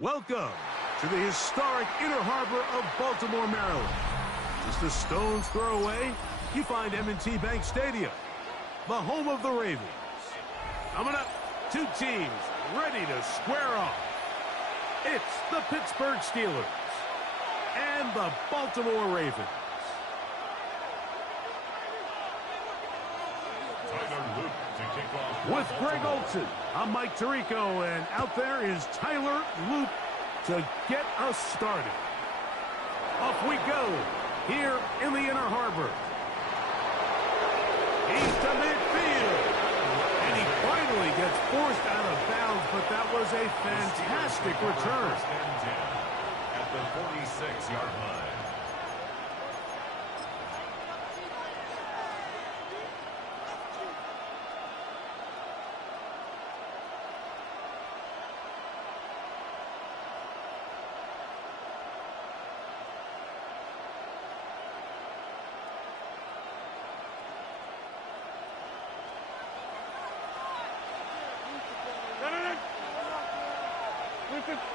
Welcome to the historic Inner Harbor of Baltimore, Maryland. Just a stone's throw away, you find M&T Bank Stadium, the home of the Ravens. Coming up, two teams ready to square off. It's the Pittsburgh Steelers and the Baltimore Ravens. With Greg Olson, I'm Mike Tirico, and out there is Tyler Loop to get us started. Off we go here in the Inner Harbor. He's to midfield, and he finally gets forced out of bounds, but that was a fantastic return. At the 46-yard line.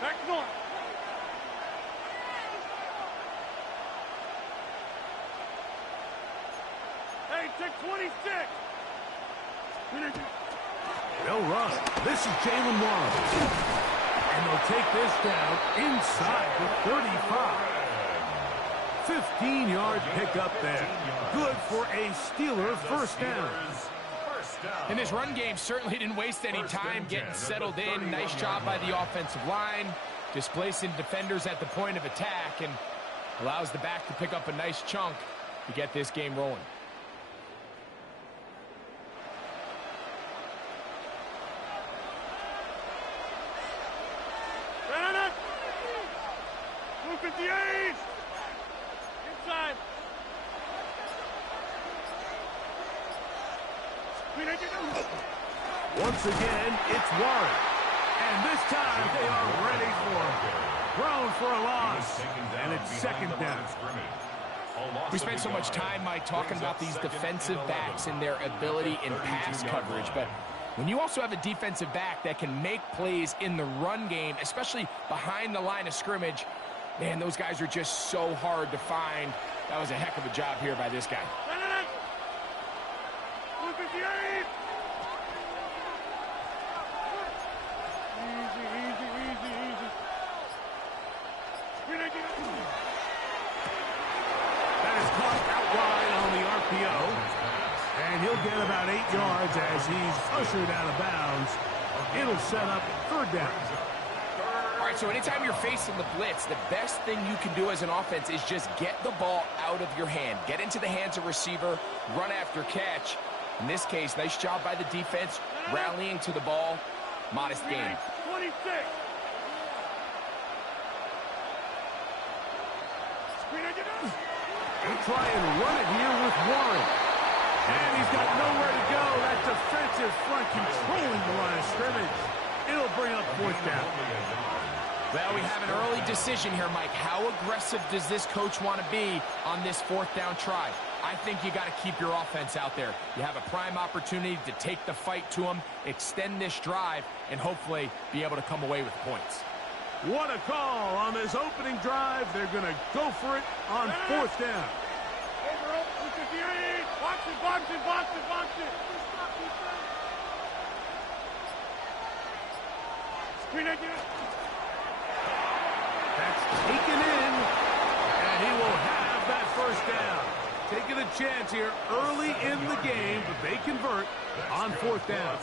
Back north. Hey, take 26. They'll run. This is Jalen Warren. And they'll take this down inside the 35. 15-yard pickup there. Good for a Steeler first down. And this run game certainly didn't waste any time getting settled in. Nice job by the offensive line, displacing defenders at the point of attack, and allows the back to pick up a nice chunk to get this game rolling. Look at the A's! Inside! Once again, it's Warren. And this time they are ready for him. Thrown for a loss. And it's second down. We spent so much time, Mike, talking about these defensive backs and their ability in pass coverage. But when you also have a defensive back that can make plays in the run game, especially behind the line of scrimmage, man, those guys are just so hard to find. That was a heck of a job here by this guy. Look at the A's! Easy. That is caught out wide on the RPO. And he'll get about 8 yards as he's ushered out of bounds. It'll set up third down. All right, so anytime you're facing the blitz, the best thing you can do as an offense is just get the ball out of your hand. Get into the hands of receiver, run after catch. In this case, nice job by the defense, rallying to the ball. Modest gain. 26. He'll try and run it here with Warren. And he's got nowhere to go. That defensive front controlling the line of scrimmage. It'll bring up fourth down. Well, we have an early decision here, Mike. How aggressive does this coach want to be on this fourth down try? I think you got to keep your offense out there. You have a prime opportunity to take the fight to them, extend this drive, and hopefully be able to come away with points. What a call on this opening drive. They're going to go for it on fourth down. Look at the A's! Box it! That's taken in, and he will have that first down. Taking a chance here early in the game, but they convert on fourth down.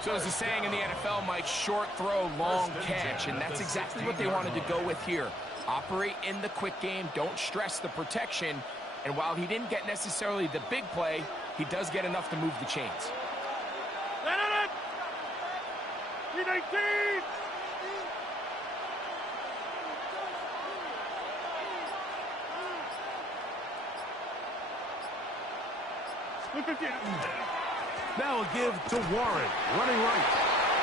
So as the saying in the NFL, Mike, short throw, long catch, and that's exactly what they wanted to go with here. Operate in the quick game, don't stress the protection, and while he didn't get necessarily the big play, he does get enough to move the chains. 19! Look at that. Now a give to Warren, running right.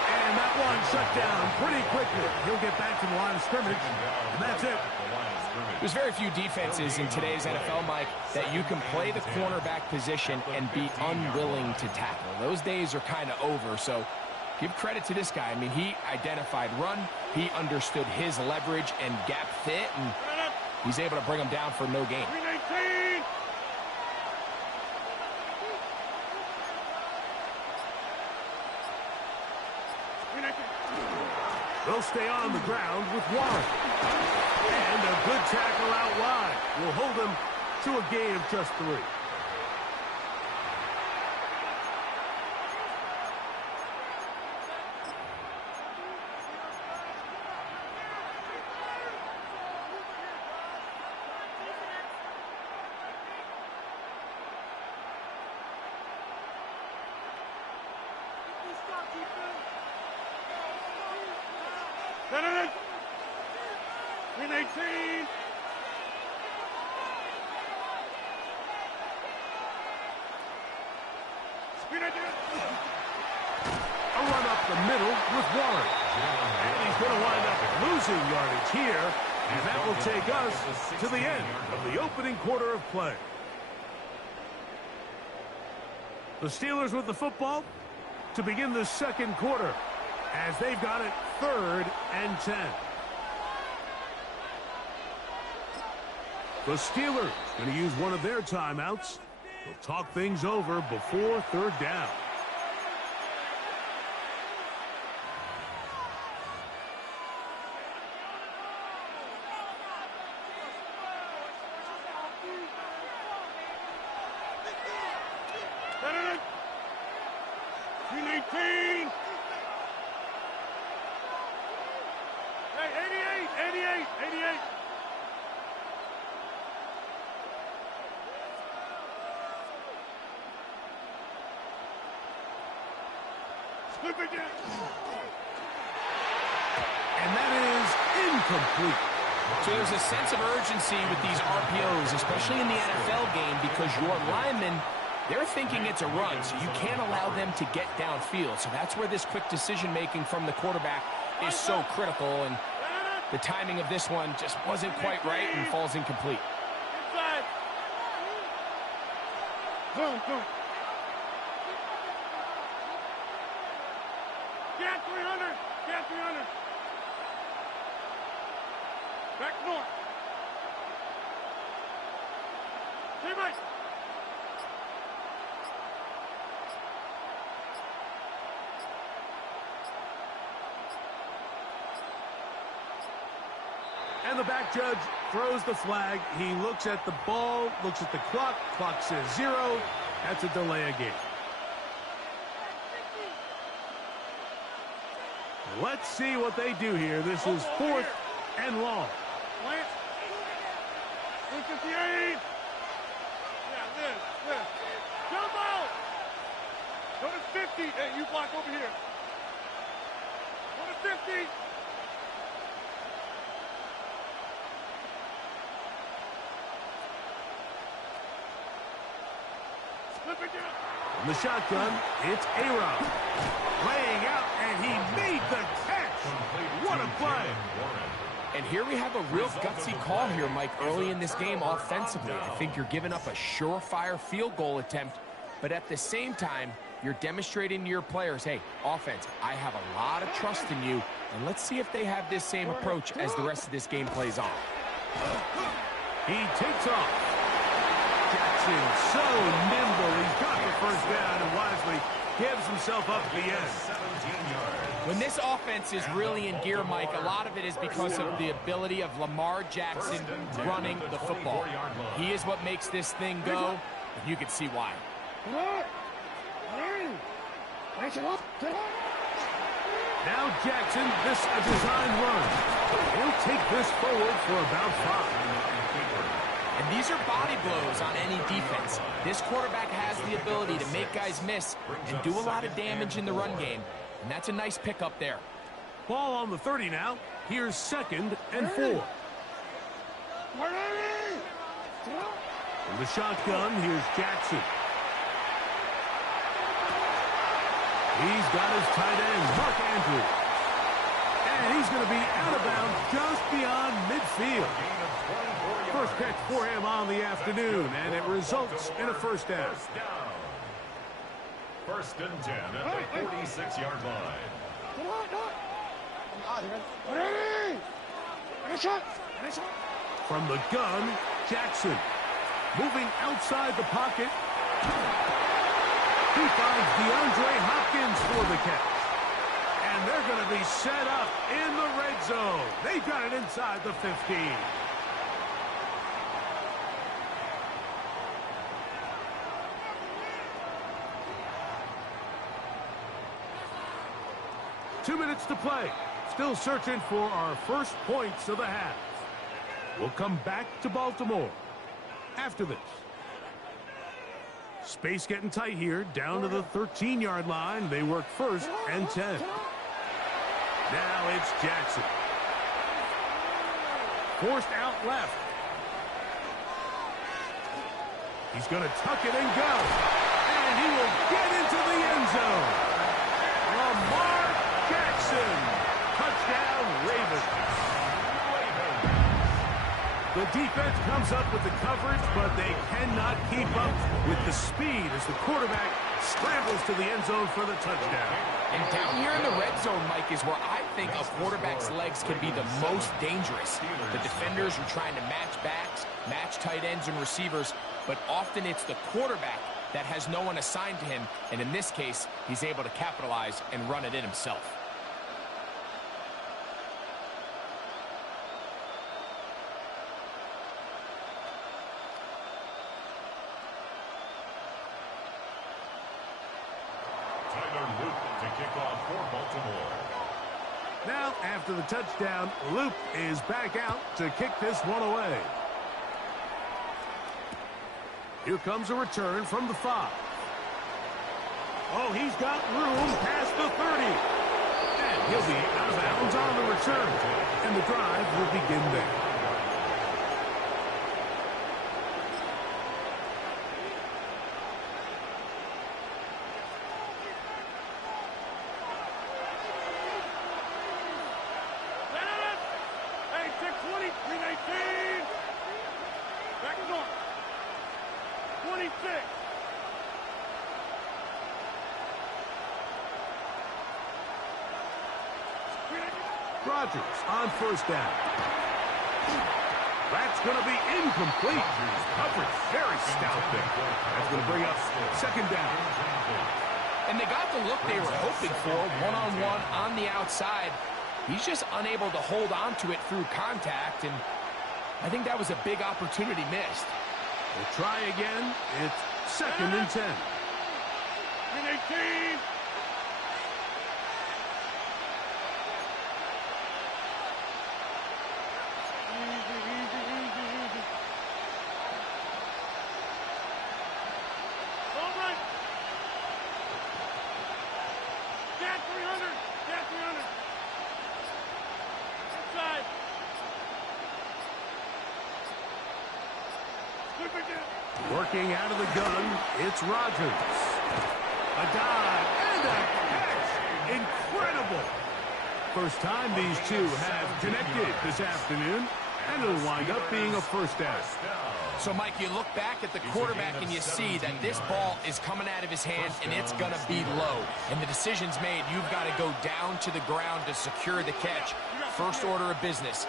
And that one shut down pretty quickly. He'll get back to the line of scrimmage, and that's it. There's very few defenses in today's NFL, Mike, that you can play the cornerback position and be unwilling to tackle. Those days are kind of over, so Give credit to this guy. I mean, he identified run, he understood his leverage and gap fit, and he's able to bring him down for no gain. 319. They'll stay on the ground with Warren. And a good tackle out wide will hold them to a gain of just 3. Senator, 319. A run up the middle with Warren. And he's going to wind up losing yardage here. And that will take us to the end of the opening quarter of play. The Steelers with the football to begin the second quarter, as they've got it 3rd and 10. The Steelers going to use one of their timeouts. They'll talk things over before 3rd down. Senator, 319. Hey, 88. Slip it down. And that is incomplete. So there's a sense of urgency with these RPOs, especially in the NFL game, because your linemen, they're thinking it's a run, so you can't allow them to get downfield. So that's where this quick decision-making from the quarterback is so critical, and the timing of this one just wasn't quite right and falls incomplete. Inside. Boom. Get 300. Back north. Teammate. And the back judge throws the flag. He looks at the ball, looks at the clock. Clock says 0. That's a delay of game. Let's see what they do here. This is 4th and long. Lance. 158. Yeah, Liz. Jump out. Go to 50. Hey, you block over here. Go to 50. Slip it down. From the shotgun, it's A-Rod. Laying out, and he made the catch. What a play. And here we have a real gutsy call here, Mike, early in this game offensively. I think you're giving up a surefire field goal attempt, but at the same time, you're demonstrating to your players, hey, offense, I have a lot of trust in you, and let's see if they have this same approach as the rest of this game plays on. He takes off. Jackson so nimble. He's got the first down and wisely gives himself up at the end. 17 yards. When this offense is really in gear, Mike, a lot of it is because of the ability of Lamar Jackson running the football. He is what makes this thing go, and you can see why. Now Jackson, this a design run. He'll take this forward for about 5. And these are body blows on any defense. This quarterback has the ability to make guys miss and do a lot of damage in the run game. And that's a nice pickup there. Ball on the 30 now. Here's 2nd and 4. From the shotgun, here's Jackson. He's got his tight end, Mark Andrews. And he's going to be out of bounds just beyond midfield. First catch for him on the afternoon, and it results in a first down. First and 10 at the 46-yard line. From the gun, Jackson. Moving outside the pocket. He finds DeAndre Hopkins for the catch. And they're going to be set up in the red zone. They've got it inside the 15. Two minutes to play. Still searching for our first points of the half. We'll come back to Baltimore after this. Space getting tight here, down to the 13-yard line. They work first and 10. Now it's Jackson. Forced out left. He's going to tuck it and go. And he will get into the end zone. Lamar Jackson. Touchdown, Ravens. The defense comes up with the coverage, but they cannot keep up with the speed as the quarterback scrambles to the end zone for the touchdown. And down here in the red zone, Mike, is where I think a quarterback's legs can be the most dangerous. The defenders are trying to match backs, match tight ends and receivers, but often it's the quarterback that has no one assigned to him, and in this case, he's able to capitalize and run it in himself. Now, after the touchdown, Luke is back out to kick this one away. Here comes a return from the 5. Oh, he's got room past the 30. And he'll be out of bounds on the return. And the drive will begin there. Rodgers on first down. That's going to be incomplete. Coverage very stout there. That's going to bring up second down. And they got the look they were hoping for, one-on-one on the outside. He's just unable to hold on to it through contact, and I think that was a big opportunity missed. We'll try again. It's second and 10. 18. Working out of the gun, it's Rodgers. A dive and a catch. Incredible. First time these two have connected this afternoon, and it'll wind up being a first down. So, Mike, you look back at the quarterback and you see that this ball is coming out of his hand and it's going to be low. And the decision's made. You've got to go down to the ground to secure the catch. First order of business.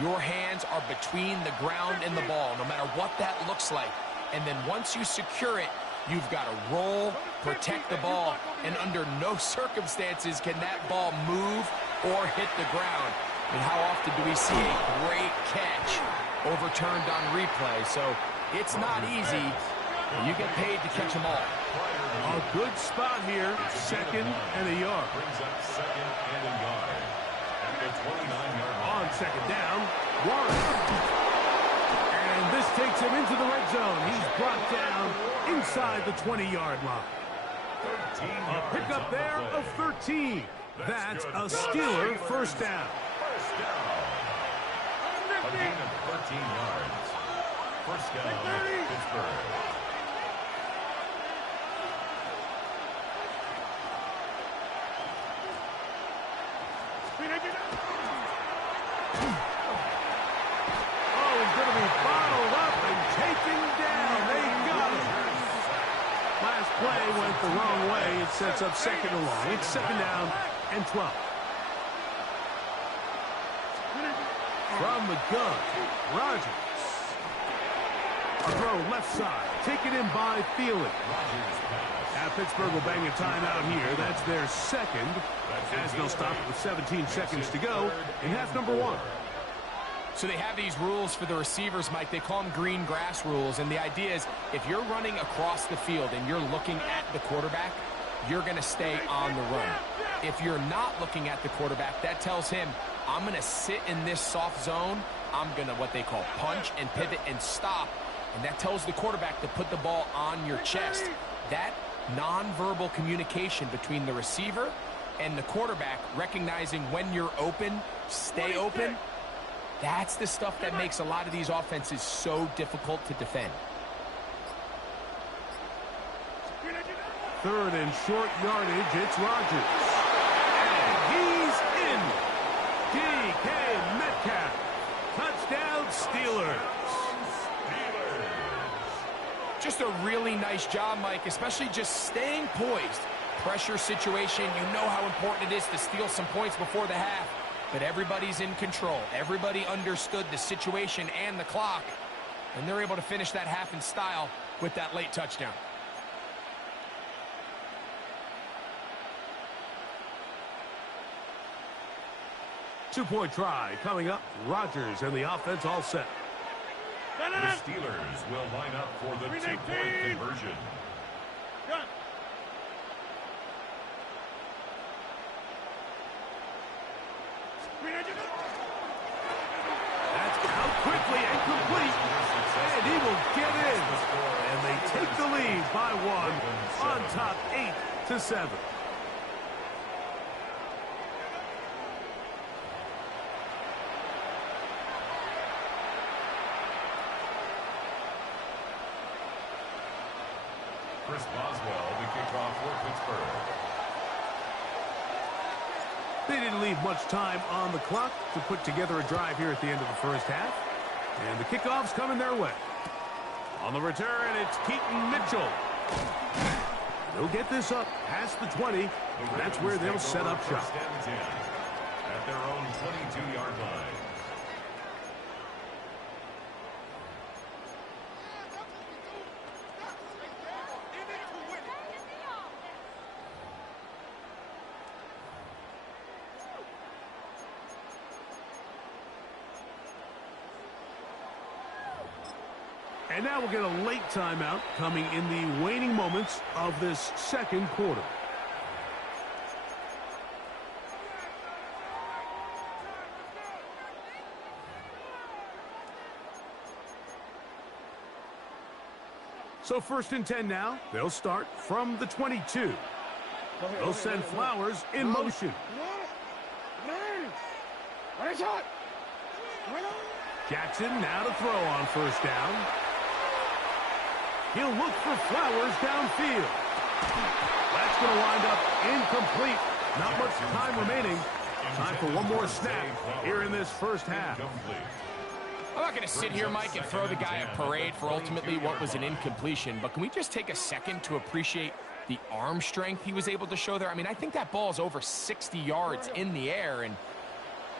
Your hands are between the ground and the ball, no matter what that looks like. And then once you secure it, you've got to roll, protect the ball, and under no circumstances can that ball move or hit the ground. And how often do we see a great catch overturned on replay? So it's not easy. You get paid to catch them all. A good spot here, second and a yard. Brings up second and a yard. At the 29-yard line. On second down, Warren. And this takes him into the red zone. He's brought down inside the 20-yard line. A pickup there of 13. That's a Steeler first down. First down. A gain of 13 yards. First down, Pittsburgh. Play went the wrong way. It's sets up second and long. It's second down and 12. From the gun, Rodgers. A throw left side, taken in by Thielen. Pittsburgh will bang a timeout here. That's their second, as they'll stop it with 17 seconds to go in half number one. So they have these rules for the receivers, Mike. They call them green grass rules, and the idea is if you're running across the field and you're looking at the quarterback, you're going to stay on the run. If you're not looking at the quarterback, that tells him, I'm going to sit in this soft zone. I'm going to what they call punch and pivot and stop, and that tells the quarterback to put the ball on your chest. That nonverbal communication between the receiver and the quarterback, recognizing when you're open, stay open, that's the stuff that makes a lot of these offenses so difficult to defend. Third and short yardage, it's Rodgers. And he's in. DK Metcalf. Touchdown, Steelers. Just a really nice job, Mike, especially just staying poised. Pressure situation, you know how important it is to steal some points before the half. But everybody's in control. Everybody understood the situation and the clock. And they're able to finish that half in style with that late touchdown. Two-point try coming up. Rodgers and the offense all set. The Steelers will line up for the two-point conversion. Gun. That's out quickly and complete. And he will get in. And they take the lead by one on top 8-7. Chris Boswell, the kickoff for Pittsburgh. They didn't leave much time on the clock to put together a drive here at the end of the first half. And the kickoff's coming their way. On the return, it's Keaton Mitchell. They'll get this up past the 20. That's where they'll set up shop. At their own 22-yard line. And now we'll get a late timeout coming in the waning moments of this second quarter. So 1st and 10 now. They'll start from the 22. They'll send Flowers in motion. Jackson now to throw on first down. He'll look for Flowers downfield. That's going to wind up incomplete. Not much time remaining. Time for one more snap here in this first half. I'm not going to sit here, Mike, and throw the guy a parade for ultimately what was an incompletion, but can we just take a second to appreciate the arm strength he was able to show there? I mean, I think that ball is over 60 yards in the air, and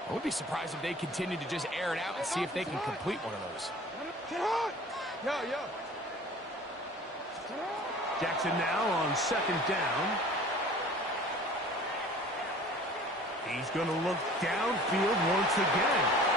I would be surprised if they continue to just air it out and see if they can complete one of those. Jackson now on second down. He's going to look downfield once again.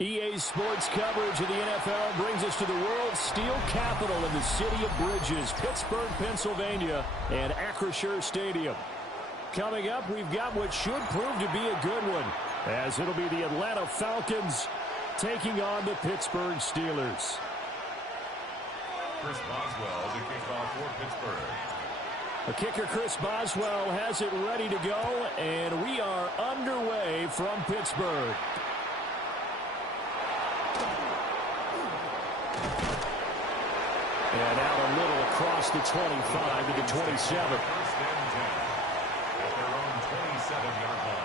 EA Sports coverage of the NFL brings us to the world's steel capital in the city of Bridges, Pittsburgh, Pennsylvania, and Acrisure Stadium. Coming up, we've got what should prove to be a good one, as it'll be the Atlanta Falcons taking on the Pittsburgh Steelers. Chris Boswell to kick off for Pittsburgh. The kicker, Chris Boswell, has it ready to go, and we are underway from Pittsburgh. And out a little across the 25 to the 27. First and 10 at their own 27-yard line.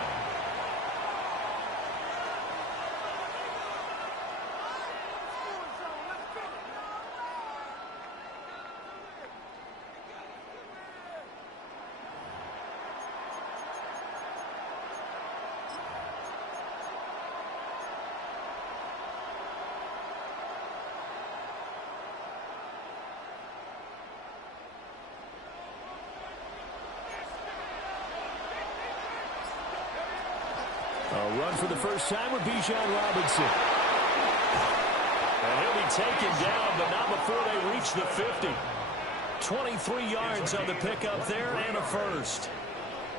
A run for the first time with Bijan Robinson. And he'll be taken down, but not before they reach the 50. 23 yards on the pickup there and a first.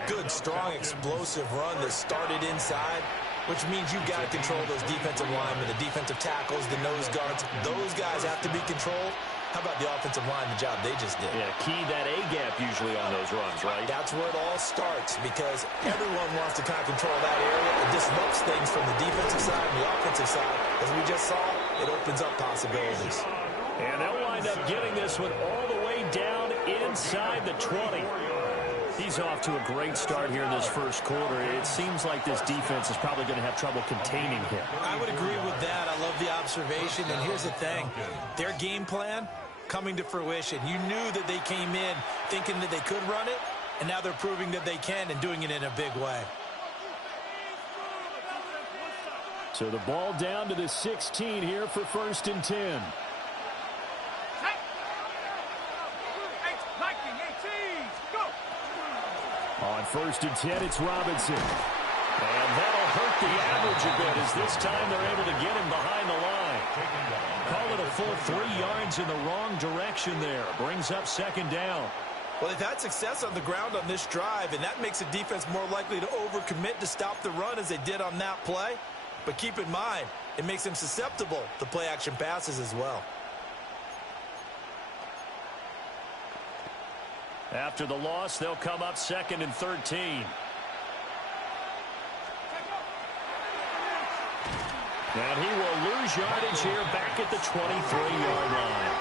Good, strong, explosive run that started inside, which means you've got to control those defensive linemen, the defensive tackles, the nose guards. Those guys have to be controlled. How about the offensive line, the job they just did? Yeah, key that A-gap usually on those runs, right? That's where it all starts, because everyone wants to kind of control that area. It disrupts things from the defensive side and the offensive side. As we just saw, it opens up possibilities. And they'll wind up getting this one all the way down inside the 20. He's off to a great start here in this first quarter. It seems like this defense is probably going to have trouble containing him. I would agree with that. I love the observation. And here's the thing. Their game plan coming to fruition. You knew that they came in thinking that they could run it, and now they're proving that they can and doing it in a big way. So the ball down to the 16 here for first and 10. On first and 10, it's Robinson. And that'll hurt the average a bit, as this time they're able to get him behind the line. Call it a full 3 yards in the wrong direction there. Brings up second down. Well, they've had success on the ground on this drive, and that makes the defense more likely to overcommit to stop the run as they did on that play. But keep in mind, it makes them susceptible to play-action passes as well. After the loss, they'll come up second and 13. And he will lose yardage here back at the 23-yard line.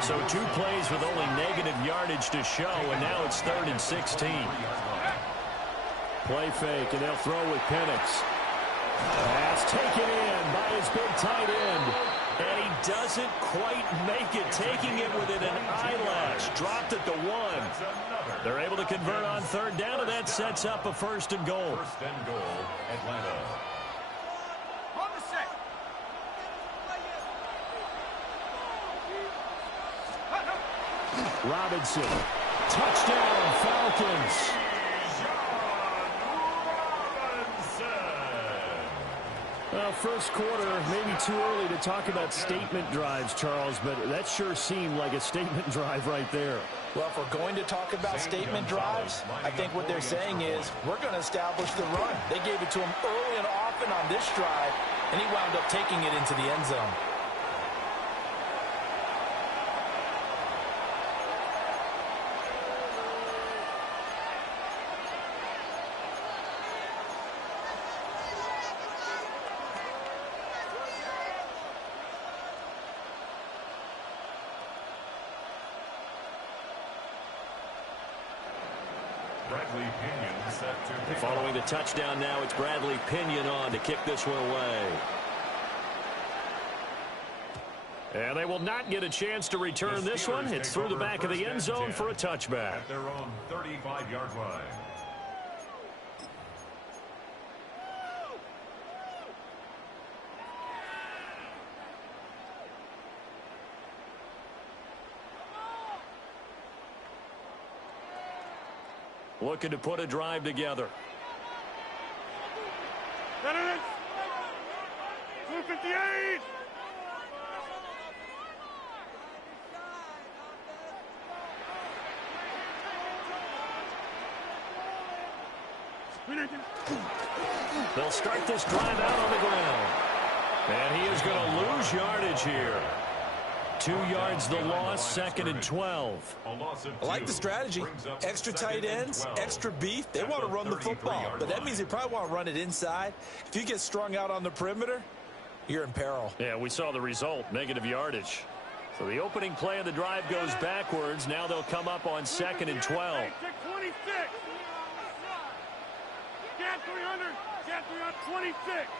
So 2 plays with only negative yardage to show, and now it's third and 16. Play fake, and they'll throw with Penix. That's taken in by his big tight end. And he doesn't quite make it, taking it within an eyelash. Dropped at the 1. They're able to convert on third down, and that sets up a first and goal. First and goal, Atlanta. Robinson. Touchdown, Falcons. Well, first quarter, maybe too early to talk about statement drives, Charles, but that sure seemed like a statement drive right there. Well, if we're going to talk about statement drives, I think what they're saying is we're going to establish the run. They gave it to him early and often on this drive, and he wound up taking it into the end zone. Following the touchdown now, it's Bradley Pinion on to kick this one away. And they will not get a chance to return this one. It's through the back of the end zone for a touchback. At their own 35-yard line. Looking to put a drive together. Good Go to 58. They'll start this drive out on the ground. And he is going to lose yardage here. 2 yards the loss, 2nd and 12. I like the strategy. Extra tight ends, extra beef. They want to run the football, but that means they probably want to run it inside. If you get strung out on the perimeter, you're in peril. Yeah, we saw the result, negative yardage. So the opening play of the drive goes backwards. Now they'll come up on 2nd and 12. Hey, check 26. Cat 300. Cat 326.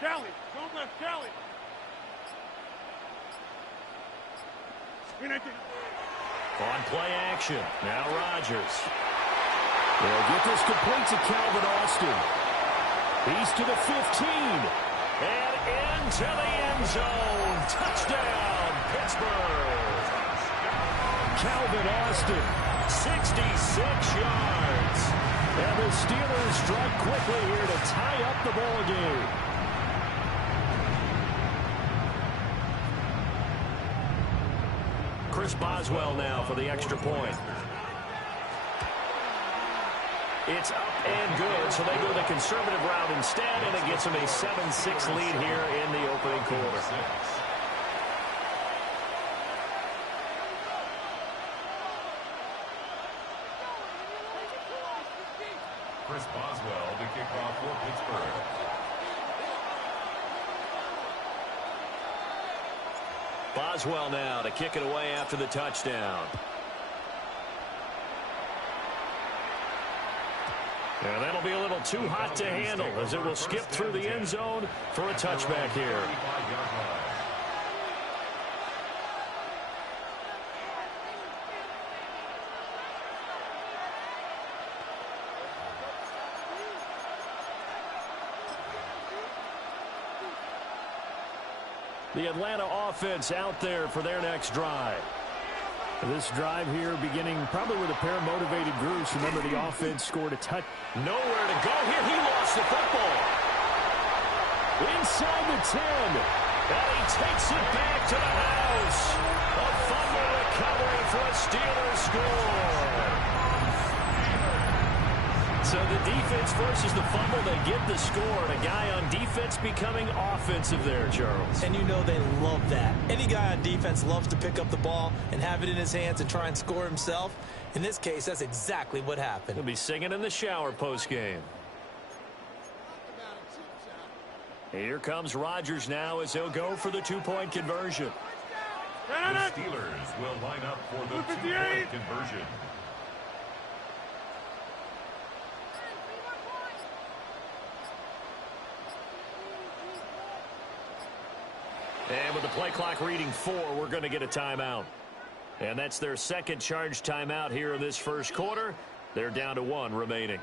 Kelly. Don't left Kelly. On play action. Now Rodgers. They'll get this complete to Calvin Austin. He's to the 15. And into the end zone. Touchdown, Pittsburgh. Calvin Austin, 66 yards. And the Steelers strike quickly here to tie up the ball game. Chris Boswell now for the extra point. It's up and good, so they go the conservative route instead, and it gets them a 7-6 lead here in the opening quarter. Chris Boswell to kick off for Pittsburgh. Boswell now to kick it away after the touchdown. And that'll be a little too hot to handle as it will skip through the end zone for a touchback here. The Atlanta offense out there for their next drive. This drive here beginning probably with a pair of motivated groups. Remember, the offense scored a touch. Nowhere to go here. He lost the football. Inside the 10. And he takes it back to the house. A fumble recovery for a Steelers score. So the defense forces the fumble. They get the score. And a guy on defense becoming offensive there, Charles. And you know they love that. Any guy on defense loves to pick up the ball and have it in his hands and try and score himself. In this case, that's exactly what happened. He'll be singing in the shower postgame. Here comes Rodgers now as he'll go for the two-point conversion. The Steelers will line up for the two-point conversion. And with the play clock reading 4, we're going to get a timeout. And that's their second charge timeout here in this first quarter. They're down to 1 remaining.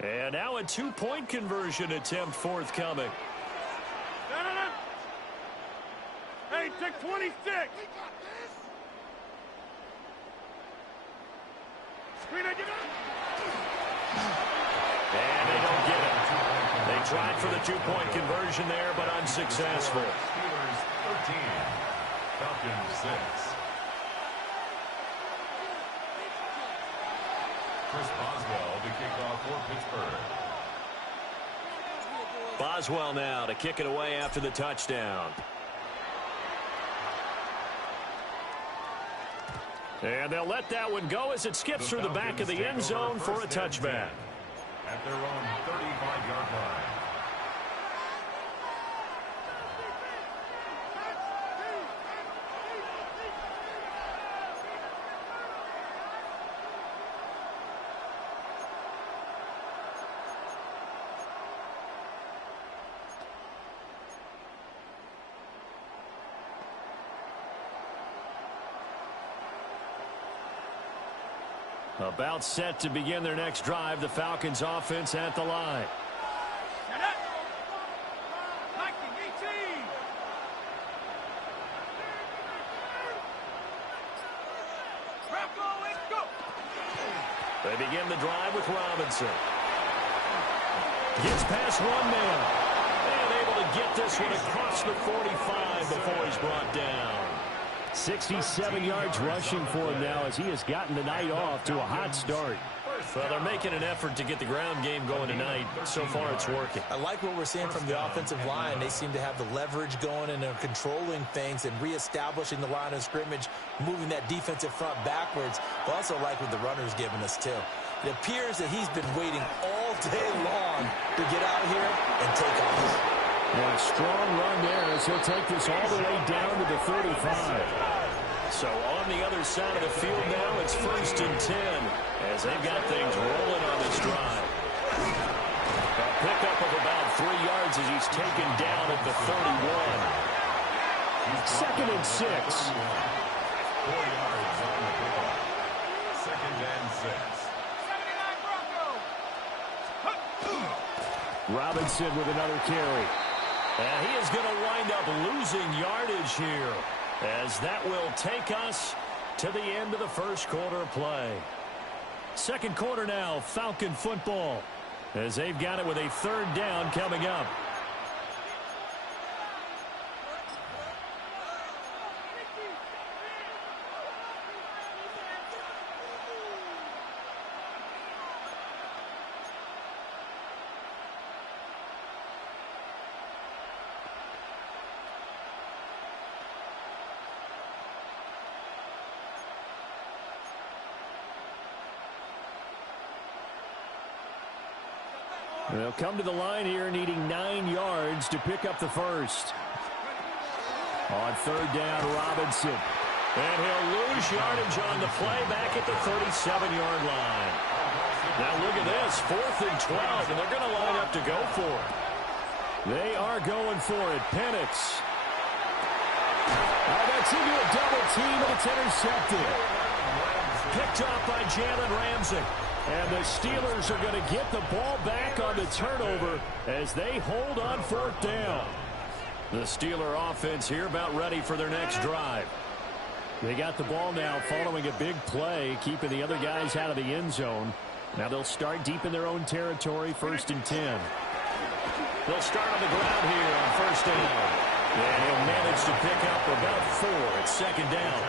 And now a two-point conversion attempt forthcoming. Hey, check 26. And they don't get it. They tried for the two-point conversion there, but unsuccessful. Steelers 13, Falcons 6. Chris Boswell to kick off for Pittsburgh. Boswell now to kick it away after the touchdown. And they'll let that one go as it skips through the back of the end zone for a touchback. At their own 35-yard line. About set to begin their next drive. The Falcons offense at the line. Let's go. They begin the drive with Robinson. Gets past one man. And able to get this one across the 45 before he's brought down. 67 yards rushing for him now as he has gotten the night off to a hot start. Well, they're making an effort to get the ground game going tonight. So far, it's working. I like what we're seeing from the offensive line. They seem to have the leverage going, and they're controlling things and reestablishing the line of scrimmage, moving that defensive front backwards. But also like what the runner's giving us, too. It appears that he's been waiting all day long to get out here and take off. And a strong run there as he'll take this all the way down to the 35. So on the other side of the field now, it's 1st and 10 as they've got things rolling on this drive. A pickup of about 3 yards as he's taken down at the 31. 2nd and 6. 4 yards on the pickup. 2nd and 6. Robinson with another carry. And he is going to wind up losing yardage here as that will take us to the end of the first quarter play. Second quarter now, Falcon football, as they've got it with a 3rd down coming up. They'll come to the line here needing 9 yards to pick up the first. On 3rd down, Robinson. And he'll lose yardage on the play back at the 37-yard line. Now look at this, 4th and 12, and they're going to line up to go for it. They are going for it. Penix. That's into a double team, and it's intercepted. Picked off by Jalen Ramsey. And the Steelers are going to get the ball back on the turnover as they hold on 4th down. The Steeler offense here about ready for their next drive. They got the ball now following a big play, keeping the other guys out of the end zone. Now they'll start deep in their own territory, 1st and 10. They'll start on the ground here on 1st down. And he'll manage to pick up about 4 at 2nd down.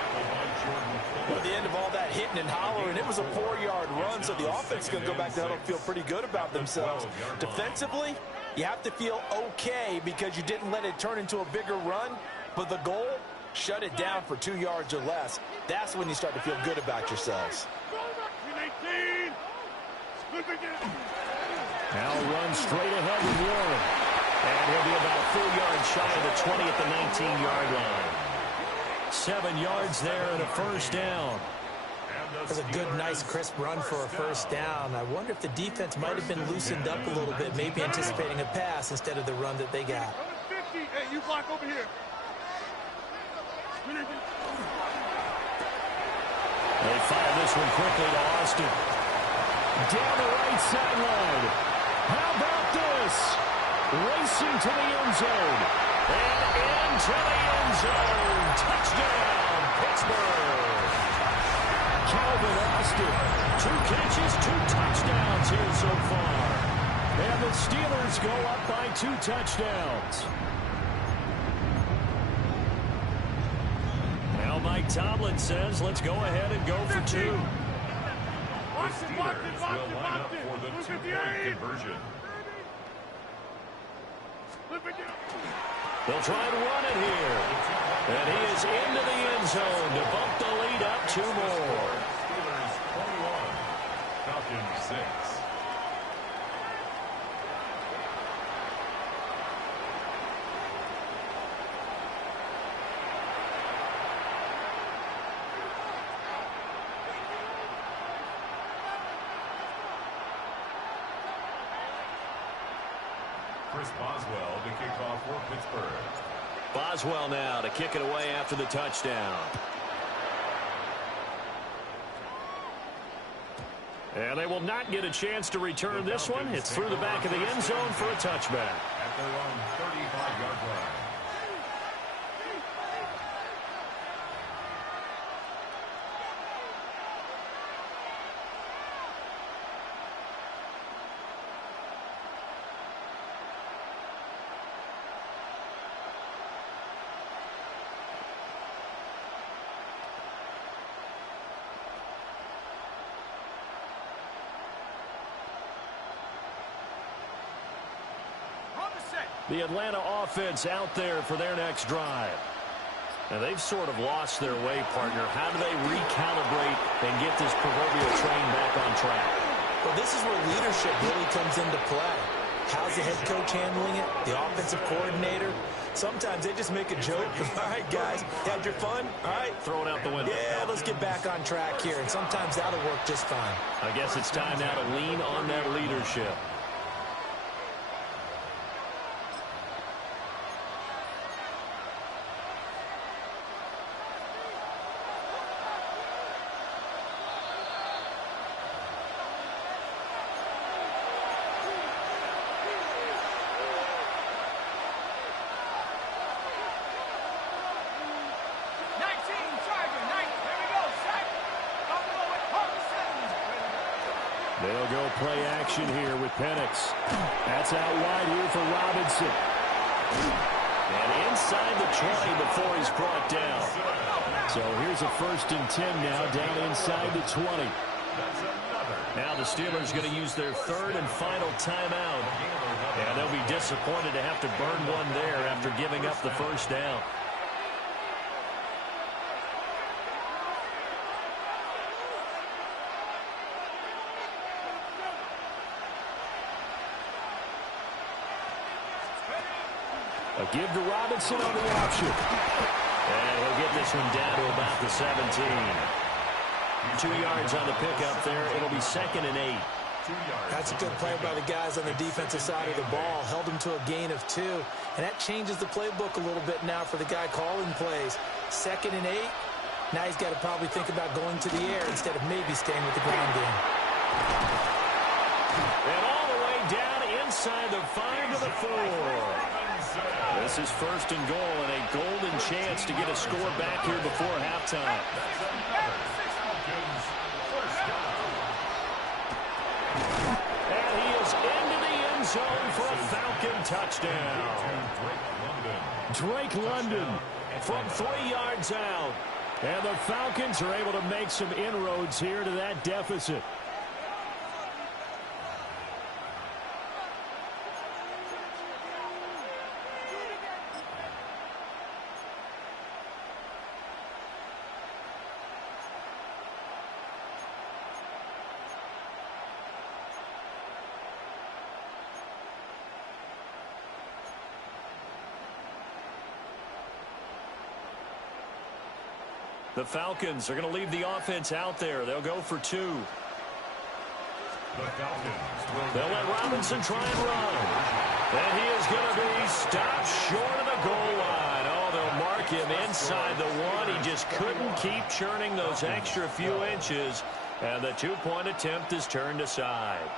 Well, at the end of all that hitting and hollering, it was a 4-yard run, so the offense is going to go back to huddle and feel pretty good about themselves. Defensively, you have to feel okay because you didn't let it turn into a bigger run, but the goal, shut it down for 2 yards or less. That's when you start to feel good about yourselves. Now run straight ahead with Warren. And he'll be about 4 yards shy of the 20 at the 19-yard line. 7 yards there and a 1st down. That's a good, nice, crisp run for a 1st down. I wonder if the defense might have been loosened up a little bit, maybe anticipating a pass instead of the run that they got. Hey, you block over here. They fire this one quickly to Austin. Down the right sideline. How about this? Racing to the end zone. And into the end zone. Touchdown, Pittsburgh. Calvin Austin. 2 catches, 2 touchdowns here so far. And the Steelers go up by 2 touchdowns. Now Mike Tomlin says, let's go ahead and go for 2. The Steelers will line up for the 2-point conversion. They'll try to run it here. And he is into the end zone to bump the lead up 2 more. Steelers 21, Falcons 6. Chris Boswell to kick off for Pittsburgh. Boswell now to kick it away after the touchdown. And they will not get a chance to return this one. It's through the back of the end zone for a touchback. At their own 35-yard line. The Atlanta offense out there for their next drive. Now, they've sort of lost their way, partner. How do they recalibrate and get this proverbial train back on track? Well, this is where leadership really comes into play. How's the head coach handling it? The offensive coordinator? Sometimes they just make a joke. All right, guys, had your fun? All right. Throw it out the window. Yeah, let's get back on track here. And sometimes that'll work just fine. I guess it's time now to lean on that leadership. They'll go play action here with Penix. That's out wide here for Robinson. And inside the 20 before he's brought down. So here's a 1st and 10 now, down inside the 20. Now the Steelers going to use their 3rd and final timeout. And they'll be disappointed to have to burn one there after giving up the 1st down. A give to Robinson on the option. And he'll get this one down to about the 17. 2 yards on the pickup there. It'll be 2nd and 8. That's a good play by the guys on the defensive side of the ball. Held them to a gain of 2. And that changes the playbook a little bit now for the guy calling plays. 2nd and 8. Now he's got to probably think about going to the air instead of maybe staying with the ground game. And all the way down inside the 5 to the 4. This is 1st and goal and a golden chance to get a score back here before halftime. And he is into the end zone for a Falcon touchdown. Drake London from 3 yards out. And the Falcons are able to make some inroads here to that deficit. The Falcons are going to leave the offense out there. They'll go for 2. They'll let Robinson try and run. And he is going to be stopped short of the goal line. Oh, they'll mark him inside the 1. He just couldn't keep churning those extra few inches. And the 2-point attempt is turned aside.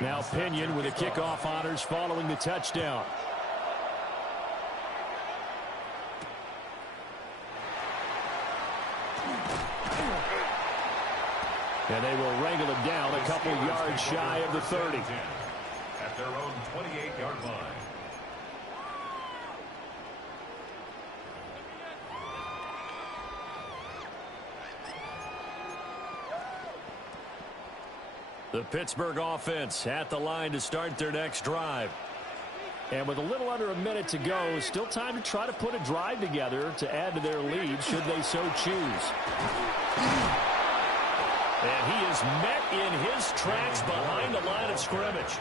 Now Pinion with the kickoff honors following the touchdown. And they will wrangle him down a couple yards shy of the 30. At their own 28-yard line. The Pittsburgh offense at the line to start their next drive. And with a little under a minute to go, still time to try to put a drive together to add to their lead should they so choose. And he is met in his tracks behind the line of scrimmage.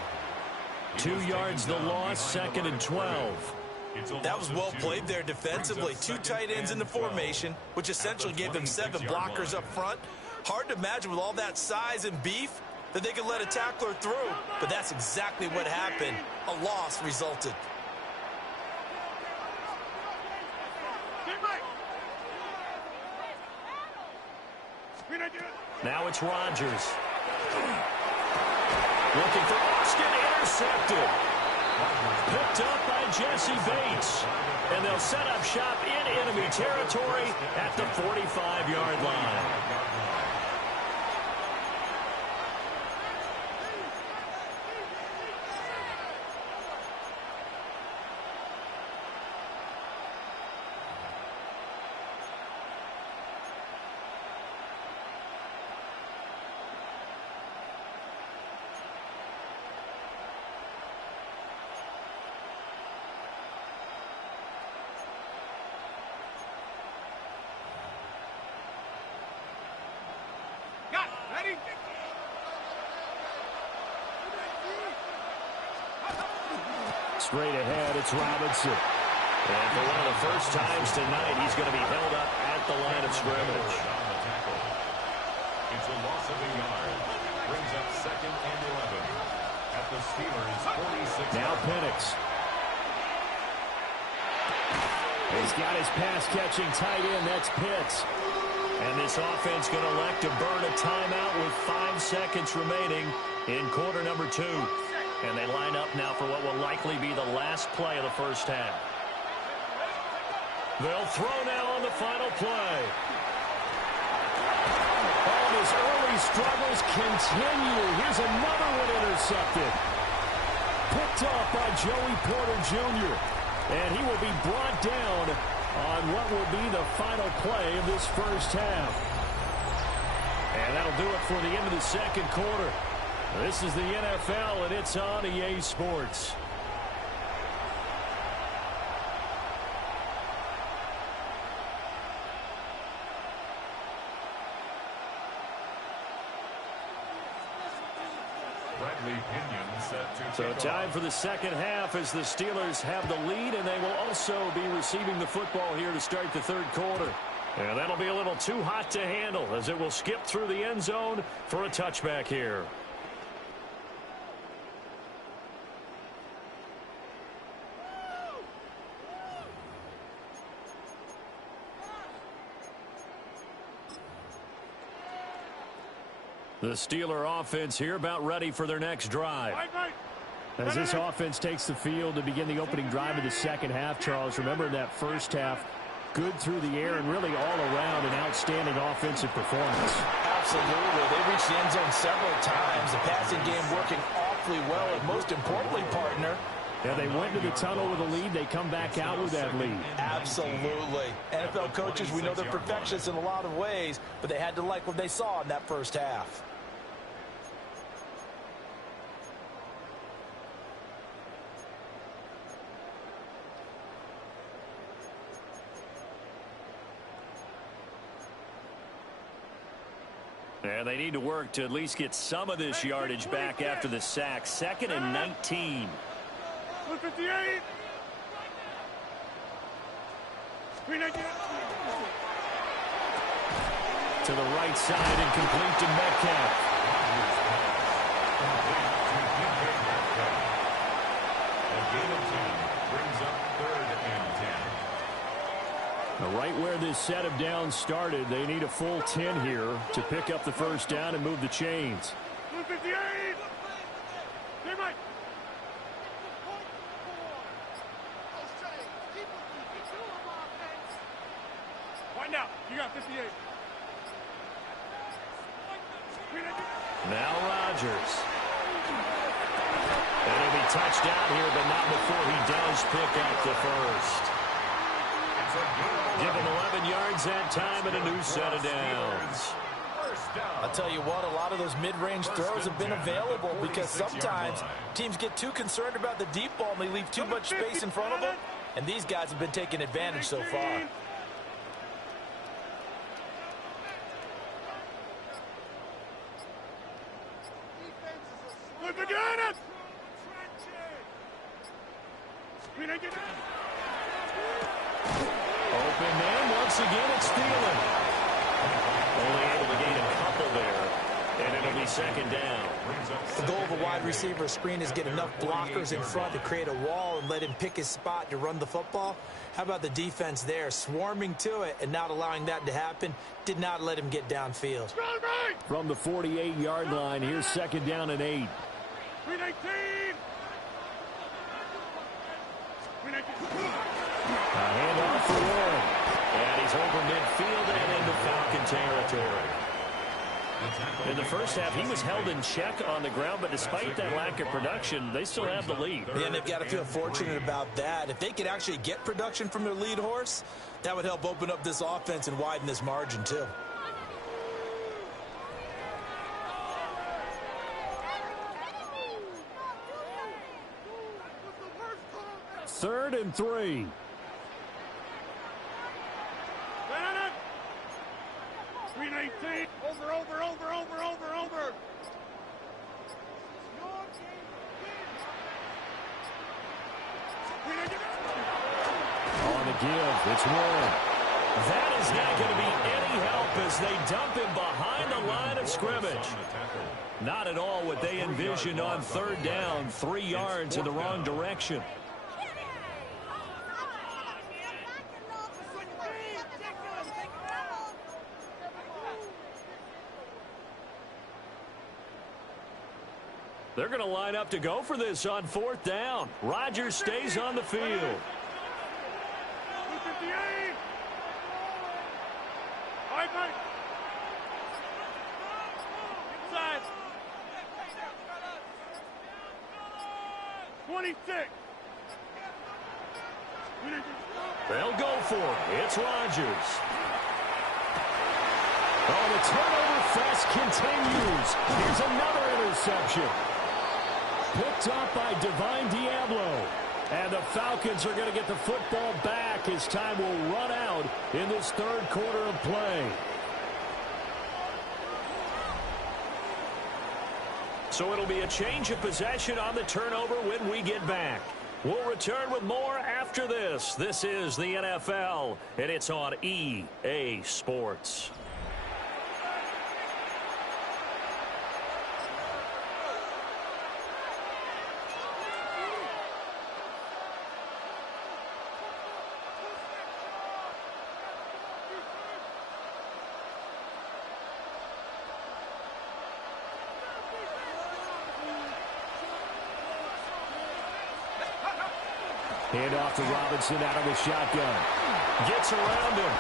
2 yards the loss, 2nd and 12. That was well played there defensively. 2 tight ends in the formation, which essentially gave them 7 blockers up front. Hard to imagine with all that size and beef that they could let a tackler through. But that's exactly what happened. A loss resulted. Now it's Rodgers. Looking for Austin, intercepted. Picked up by Jesse Bates. And they'll set up shop in enemy territory at the 45-yard line. straight ahead. It's Robinson. And for one of the first times tonight, he's going to be held up at the line of scrimmage. It's a loss of a yard. Brings up 2nd and 11 at the Steelers' 46. Now Penix. He's got his pass-catching tight end. That's Pitts. And this offense going to elect to burn a timeout with 5 seconds remaining in quarter number 2. And they line up now for what will likely be the last play of the first half. They'll throw now on the final play. And his early struggles continue. Here's another one intercepted. Picked off by Joey Porter Jr. And he will be brought down on what will be the final play of this first half. And that'll do it for the end of the second quarter. This is the NFL, and it's on EA Sports. So time for the second half as the Steelers have the lead, and they will also be receiving the football here to start the third quarter. And that'll be a little too hot to handle as it will skip through the end zone for a touchback here. The Steeler offense here about ready for their next drive. As this offense takes the field to begin the opening drive of the second half, Charles, remember in that first half, good through the air and really all around an outstanding offensive performance. Absolutely. They reached the end zone several times. The passing game working awfully well, and most importantly, partner, yeah, they went to the tunnel with a lead. They come back out with that lead. Absolutely. NFL coaches, we know they're perfectionists in a lot of ways, but they had to like what they saw in that first half. And they need to work to at least get some of this yardage back after the sack. 2nd and 19. 58. To the right side and complete to Metcalf. A gain of 10 brings up 3rd and 10. Right where this set of downs started, they need a full 10 here to pick up the first down and move the chains. 58. Wind out. You got 58. Now Rodgers. And he'll be touched down here, but not before he does pick up the first. Give him 11 yards that time and a new set of downs. I'll tell you what, a lot of those mid-range throws have been available because sometimes teams get too concerned about the deep ball and they leave too much space in front of them, and these guys have been taking advantage so far. Open man, once again it's Thielen. Only able to gain a couple there, and it'll be 2nd down. The goal of a wide receiver screen is get enough blockers in front to create a wall and let him pick his spot to run the football. How about the defense there, swarming to it and not allowing that to happen? Did not let him get downfield. From the 48-yard line, here's 2nd down and 8. 319. A handoff for Warren. And he's over midfield and into Falcon territory. In the first half, he was held in check on the ground, but despite that lack of production, they still have the lead. And they've got to feel fortunate about that. If they could actually get production from their lead horse, that would help open up this offense and widen this margin, too. Third and 3. Over. On the give, it's Warren. That is not going to be any help as they dump him behind the line of scrimmage. Not at all what they envisioned on third down, 3 yards in the wrong direction. They're going to line up to go for this on fourth down. Rodgers stays on the field. 58. Right. Inside. 26. They'll go for it. It's Rodgers. Oh, the turnover fest continues. Here's another interception. Picked up by Divine Diablo. And the Falcons are going to get the football back as time will run out in this third quarter of play. So it'll be a change of possession on the turnover when we get back. We'll return with more after this. This is the NFL, and it's on EA Sports. Hand off to Robinson out of the shotgun. Gets around him.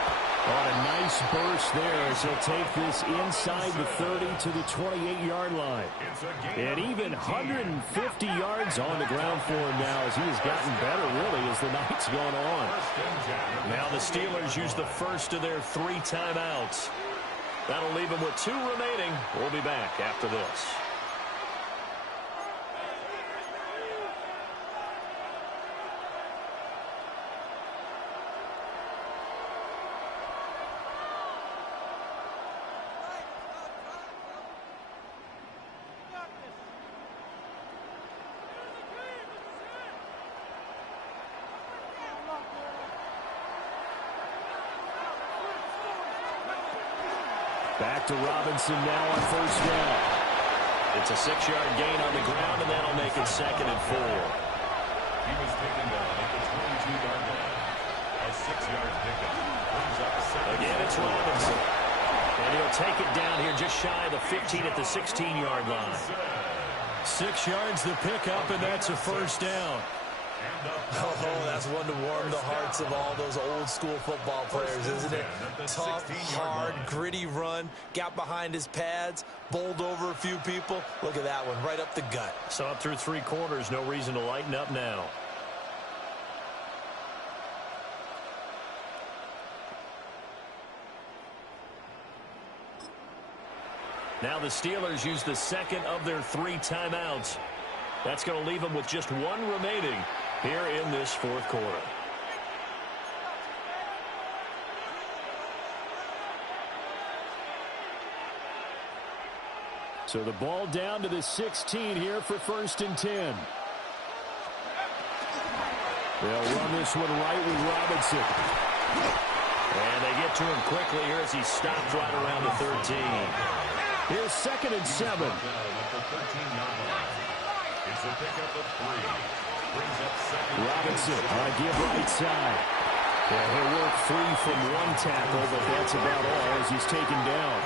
On a nice burst there as he'll take this inside the 30 to the 28-yard line. And even 150 yards on the ground for him now as he has gotten better, really, as the night's gone on. Now the Steelers use the first of their 3 timeouts. That'll leave them with 2 remaining. We'll be back after this. Back to Robinson now on first down. It's a 6-yard gain on the ground, and that'll make it 2nd and 4. He was taken down at the 22-yard line. A 6-yard pickup brings up second. Again, it's Robinson. And he'll take it down here just shy of the 15 at the 16-yard line. 6 yards the pickup, and that's a first down. Oh, that's one to warm the hearts of all those old-school football players, isn't it? Tough, hard, gritty run, got behind his pads, bowled over a few people. Look at that one, right up the gut. So up through 3 quarters, no reason to lighten up now. Now the Steelers use the second of their 3 timeouts. That's going to leave them with just 1 remaining here in this fourth quarter. So the ball down to the 16 here for 1st and 10. They'll run this one right with Robinson. And they get to him quickly here as he stopped right around the 13. Here's 2nd and 7. It's a pickup of 3. Brings up second. Robinson on a give right side. Yeah, he'll work free from 1 tackle, but that's about all as he's taken down.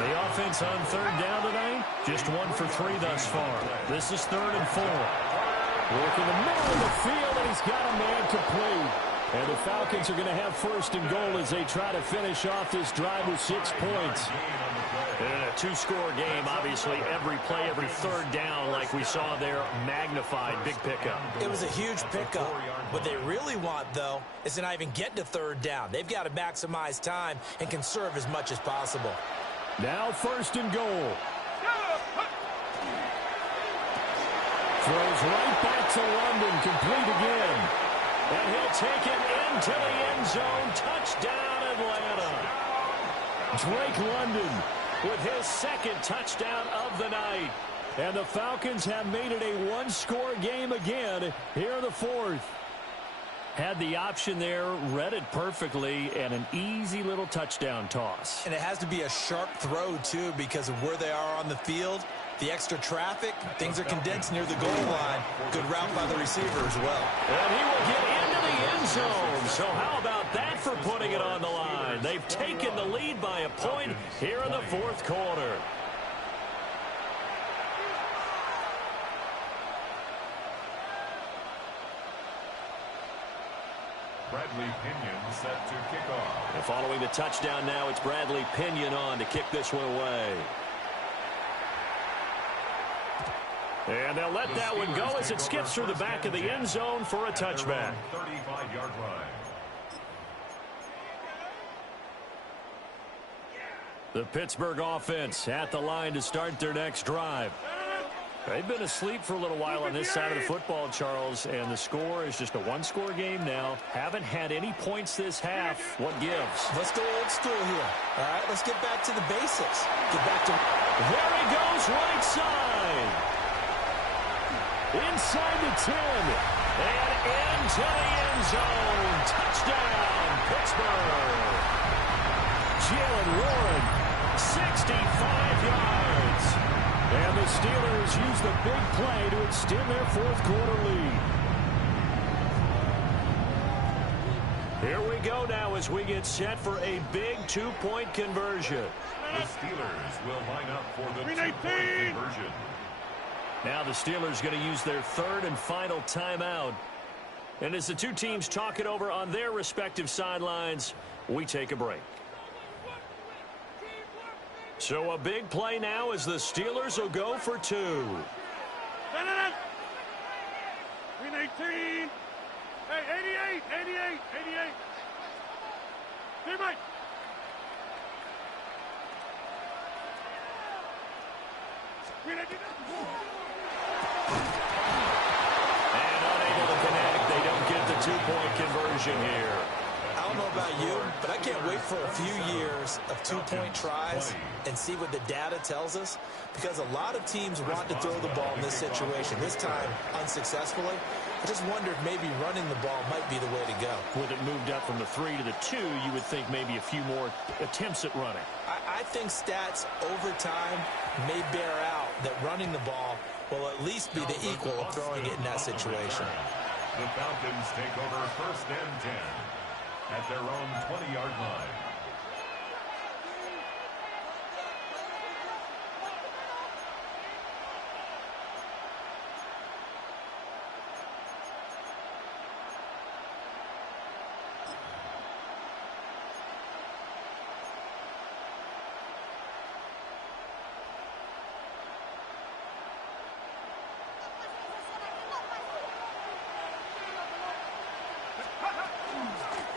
The offense on third down tonight, just 1 for 3 thus far. This is 3rd and 4. Working the middle of the field, and he's got a man complete. And the Falcons are going to have 1st and goal as they try to finish off this drive with 6 points. In a 2-score game, obviously, every play, every third down, like we saw there, magnified, big pickup. It was a huge pickup. What they really want, though, is to not even get to third down. They've got to maximize time and conserve as much as possible. Now 1st and goal. Throws right back to London, complete again. And he'll take it into the end zone. Touchdown, Atlanta. Drake London with his 2nd touchdown of the night. And the Falcons have made it a 1-score game again here in the 4th. Had the option there, read it perfectly, and an easy little touchdown toss. And it has to be a sharp throw, too, because of where they are on the field. The extra traffic, things are condensed near the goal line. Good route by the receiver as well. And he will get into the end zone. So how about that for putting it on the line? They've taken the lead by a point here in the fourth quarter. Bradley Pinion set to kick off. And following the touchdown now, it's Bradley Pinion on to kick this one away. And they'll let that one go as it skips through the back of the end zone for a touchback. 35-yard line. The Pittsburgh offense at the line to start their next drive. They've been asleep for a little while on this side of the football, Charles, and the score is just a one-score game now. Haven't had any points this half. What gives? Let's go old school here. All right, let's get back to the basics. Get back to... There he goes, right side. Inside the 10. And into the end zone. Touchdown, Pittsburgh. Jalen Warren, 65 yards. And the Steelers use the big play to extend their fourth quarter lead. Here we go now as we get set for a big two-point conversion. The Steelers will line up for the two-point conversion. Now the Steelers going to use their third and final timeout. And as the two teams talk it over on their respective sidelines, we take a break. So a big play now as the Steelers will go for two. 318. Hey, 88. Hey, Mike. And unable to connect. They don't get the two-point conversion here. I don't know about you, but I can't wait for a few years of two-point tries and see what the data tells us, because a lot of teams want to throw the ball in this situation, this time unsuccessfully. I just wondered maybe running the ball might be the way to go. With it moved up from the 3 to the 2, you would think maybe a few more attempts at running. I think stats over time may bear out that running the ball will at least be the equal of throwing it in that situation. The Falcons take over first and 10 at their own 20-yard line.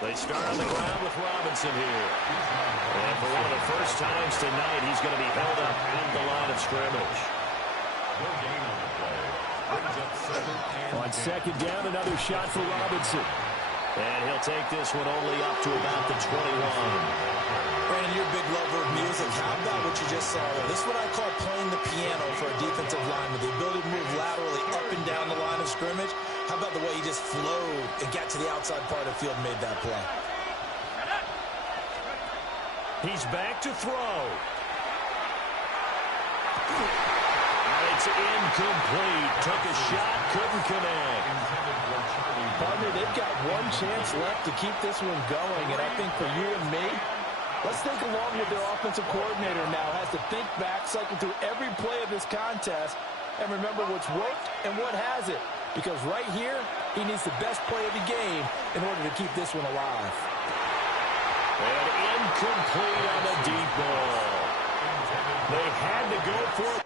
They start on the ground with Robinson here. And for one of the first times tonight, he's going to be held up at the line of scrimmage. No gain on the play. Brings up second and On second down, another shot for Robinson. And he'll take this one only up to about the 21. Brandon, you're a big lover of music. How about what you just saw there? This is what I call playing the piano for a defensive lineman. The ability to move laterally up and down the line of scrimmage. How about the way he just flowed and got to the outside part of the field and made that play? He's back to throw. And it's incomplete. Took a shot, couldn't connect. Partner, they've got one chance left to keep this one going, and I think for you and me, let's think along with their offensive coordinator now. Has to think back, cycle through every play of this contest, and remember what's worked and what hasn't. Because right here, he needs the best play of the game in order to keep this one alive. And incomplete on the deep ball. They had to go for it